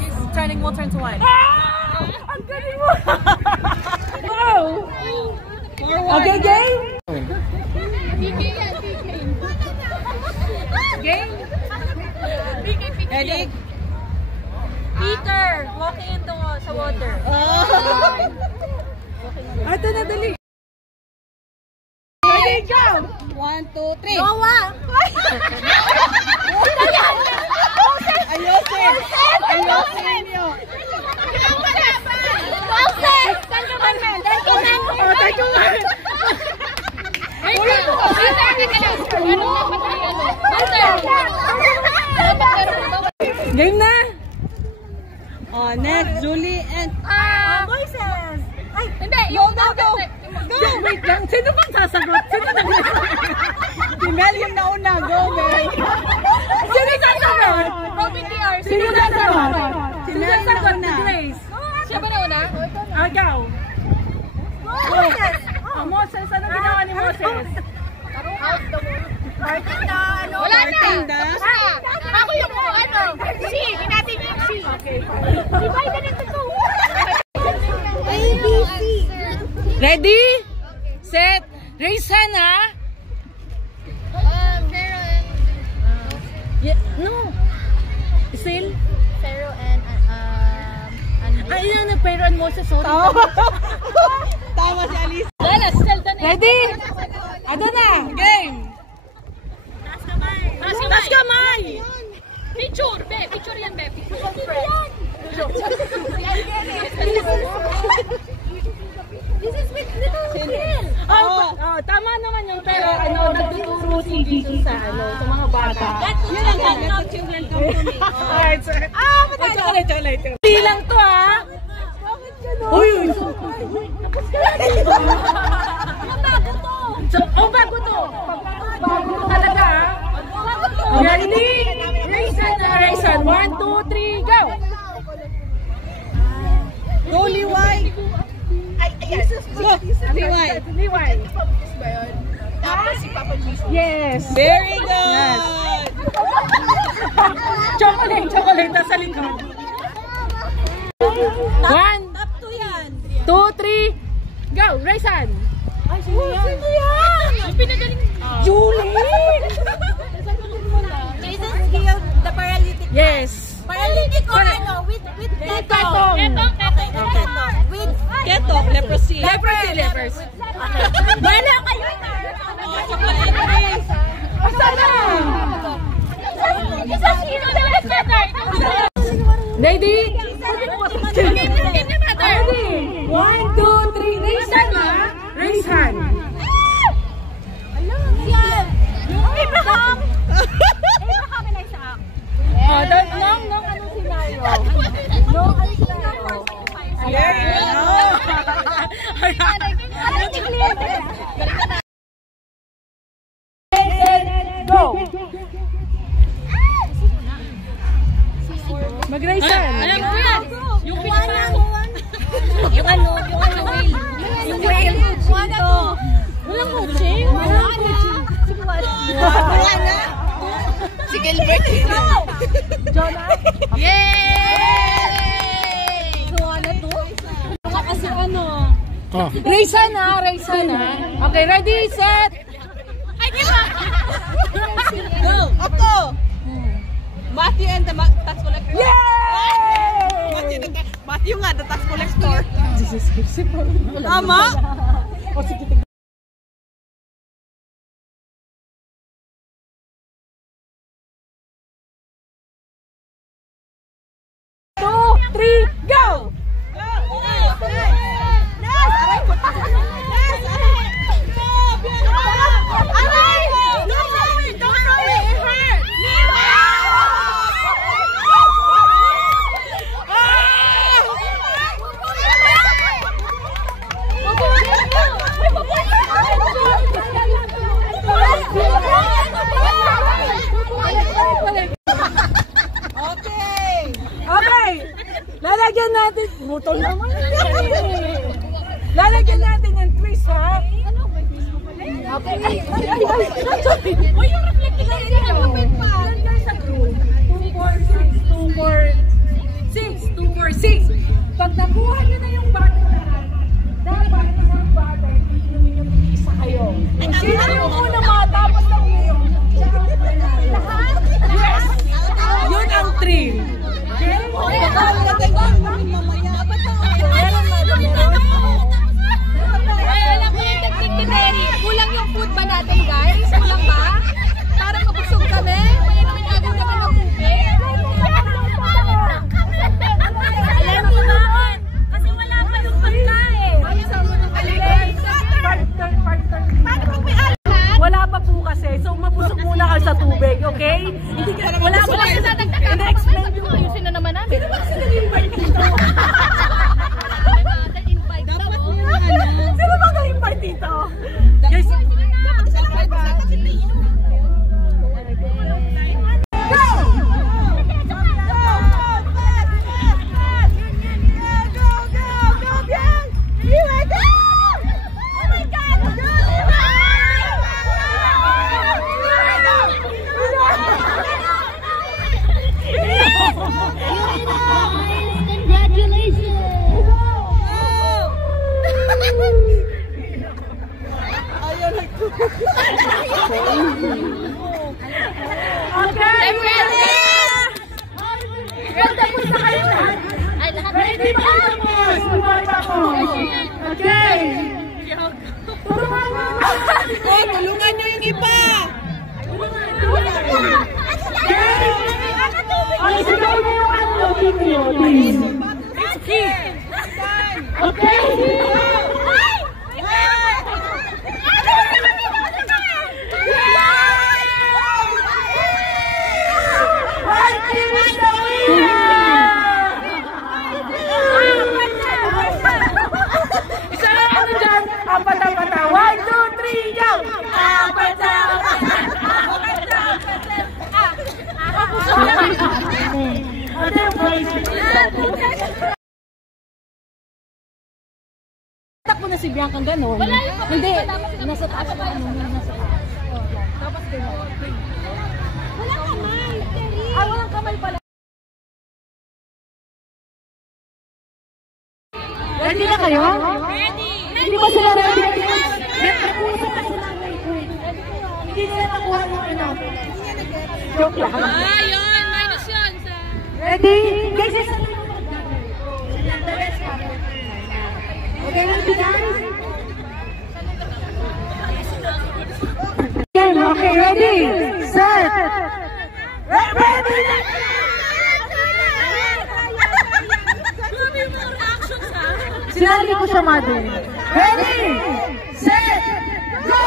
this training will turn to one. Ang galing mo! Wow! Okay, game? Game? Ready? Peter, walking in the water. Ito na, dali. Ready, go! 1, 2, 3. Noah! Ayosin! Ayosin nyo! Moses! Saan ka man, man? Saan ka man? O, tayo nga! Game na! Oh, next, Julie and... Moises! Ay, hindi! Go, go, go! Go! Wait lang, sino bang sasagot? Sino nag-sagot? Si Mel yung nauna, go, Mel! Sino sasagot? Robin DR! Sino sasagot? Si Mel sasagot na. Grace! Siya ba na una? Agaw! Moses! Moses, ano ginawa ni Moses? Parting na, ano? Wala na! Ako yung ano? Si! Hinati niyo yung si! Okay. Si Biden ito to! Ready? Set! Raise hand, ha? Yeah, no. Still? Pharaoh and Ay, yun na, Pero and Moses, sorry. Tama si Alice. Ready? Ano na? Game! Taas kamay! Picture! Be! Picture yan, be! Picture This is with little Phil! Oh, tama naman yung pero ano, nagtuturo si Jesus sa ano, sa mga bata. Yun ang let the children come to me. Alright, sir. Chocolate. Hindi lang to, ha? Uy! Tapos ka lang. Bago to! Bago to talaga, ha? Ready? Raise hand. 1, 2, 3, go! Go, Liway! Liway! Tapos si Papa Jesus. Yes! Very good! Chocolate nasa likod. 1, 2, 3, go! Raise hand! Ay, sino yan? Yung pinagaling. Julie! Jesus healed the paralytic. Yes! Paralytic or ano? With Ketong. With Ketong, leprosy. Leprosy. Bala kayo. Asa na? Jesus healed the leper. Lady? Ready? 1, 2, 3, raise hand, ha? Raise hand. Yan. Abraham. Abraham and Isaac. Nong anong scenario? Nong anong scenario? There you go. Go. Mag-raise hand. Alam ko yan. Yung whale. Yung whale. Walang coaching. Si Gilbert. Jonah? Yay! Kasi ano? Raise hand, ha? Raise hand, ha? Okay, ready, set. Ay, di ba? Go. Ako! Matthew and the tax collector. Yay! Matthew nga, the tax collector. Jesus Christ. Tama? O, sige, go! Okay! Lalagyan natin. Butol naman. Lalagyan natin yung twist, ha? Okay. Uy, yung reflecting na rin. Ang lupit pa. Sa group. 2, 4, 6, 2, 4, 6. number 6. Pag nakuha nyo na yung bottle lahat, dapat isang bottle, iinumin nyo isa kayo. Sino yung unang matapos na uminom? Lahat? Yes! Yun ang trim. Okay? Kulang yung food ba natin, guys? Kulang ba? Parang mabusog kami. Mainumin agad kami ng tubig. Alam mo ba? Kasi wala pa yung pagkain. Wala pa po kasi. So, mabusog muna kayo sa tubig, okay? Wala pa kasi sa dagdagan. Ina-explain yung ayusin na naman namin. Kasi nag-invite dito. Sino ba nag-invite dito? Guys, tulungan nyo yung iba! Takbo na si Bianca gano'n. Hindi, nasa taas pa ano, nasa taas. Tapos gano'n. Wala kamay, Terry. Ah, walang kamay pala. Ready na kayo? Ready! Hindi pa sila ready. Hindi nila nakuha yung ano. Joke lang. Ah, yun! Minus yun! Ready? Guys, isa na. Okay, okay, ready, set, ready. Sinali ko siya, mother. Ready, set, go!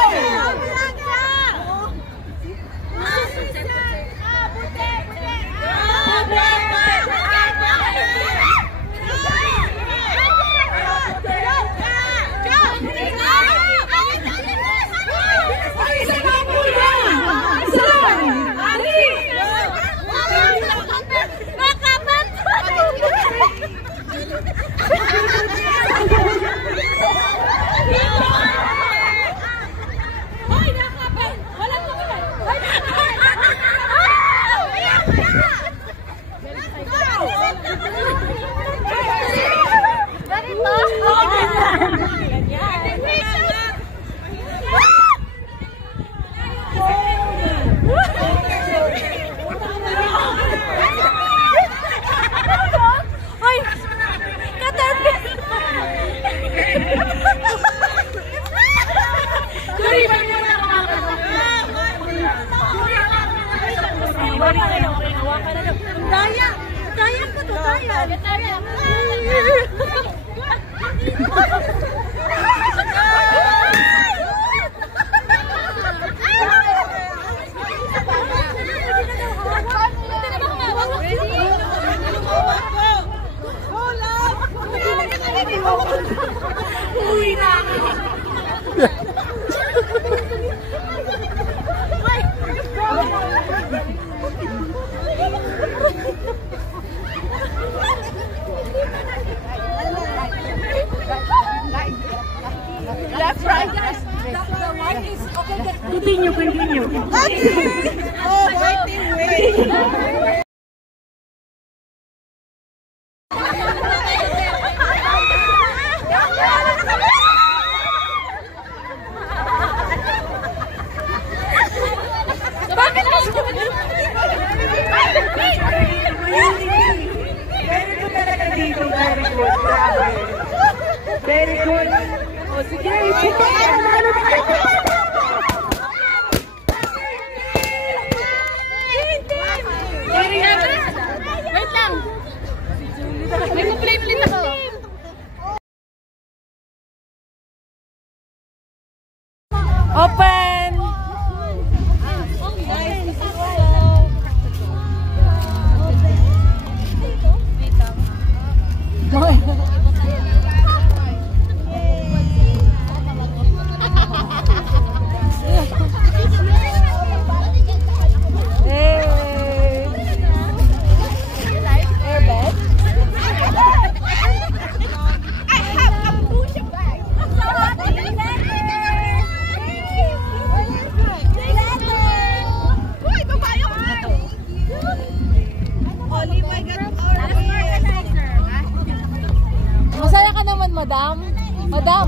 Left, right. The white is okay. Continue. Oh, white team win! Very good. O sige, Wait lang. May complaint ulit ako. Open! Masaya ka naman, madam? Madam?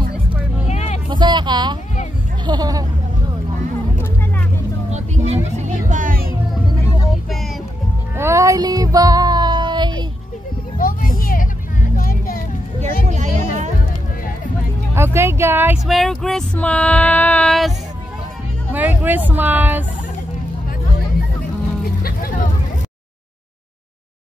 Masaya ka? Tingnan mo si Levi. Nag-open. Ay, Levi! Over here. Careful, ayaw ha. Okay, guys. Merry Christmas! Merry Christmas!